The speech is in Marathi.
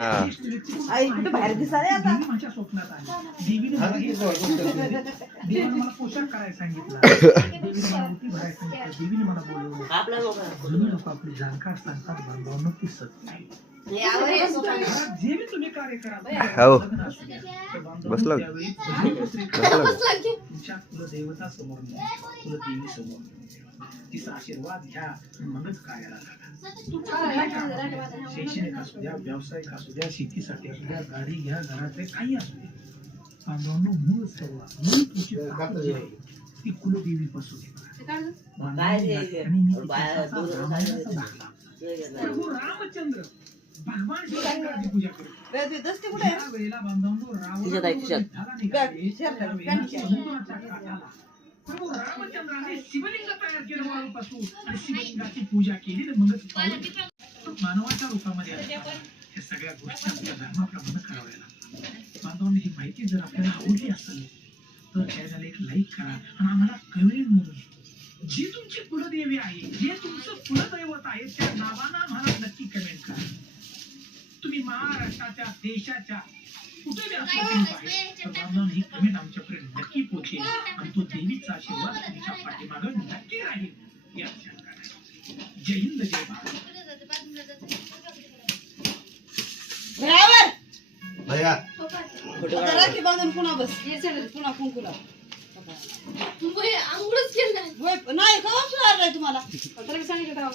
आई कुठे बाहेर दिसाले आता माझ्या स्वप्नात आली देवीने मला पोशाख करायला सांगितला देवीने मला उठी भरायला सांगितलं देवीने मला बोलवलं लोक आपली जाणकार सांगतात बांधवांनो ती सत्य आहे जे मी तुम्ही कार्य करा बसला तुमच्या कुलदेवता समोर कुलदेवी समोर तिचा आशीर्वाद घ्या मगच कार्याला लागा शैक्षणिक असू द्या व्यावसायिक असू द्या शेतीसाठी असू द्या गाडी घ्या घरातले काही असू द्या बांधवांनो मूळ सर्वात मूळ तुमची ताकद जी आहे ती कुलदेवी पासून प्रभू रामचंद्र भगवान शिवाची पूजा करतो वेळेला बांधवांनो प्रभू रामचंद्राने शिवलिंग तयार केलं वाळूपासून आणि शिवलिंगाची पूजा केली तर मगच पाऊल मानवाच्या रूपामध्ये हे सगळ्या गोष्टी आपल्या धर्माप्रमाणे कराव्या लागतात बांधवांनी ही माहिती जर आपल्याला आवडली असेल तर चॅनल एक लाईक करा आणि आम्हाला कमेंट म्हणून जी तुमची कुलदेवी आहे जे तुमचं कुलदैवत आहे त्या नावानं आम्हाला नक्की कमेंट करा तुम्ही महाराष्ट्राच्या देशाच्या कुठे ही कमेंट आमच्यापर्यंत नक्की पोहोचेल आणि तो देवीचा आशीर्वाद तुमच्या पाठीमागे नक्की राहील या जय हिंद जय भारत राखी बांधून पुन्हा बस पुन्हा कुंकुला नाही का तुम्हाला सांगितलं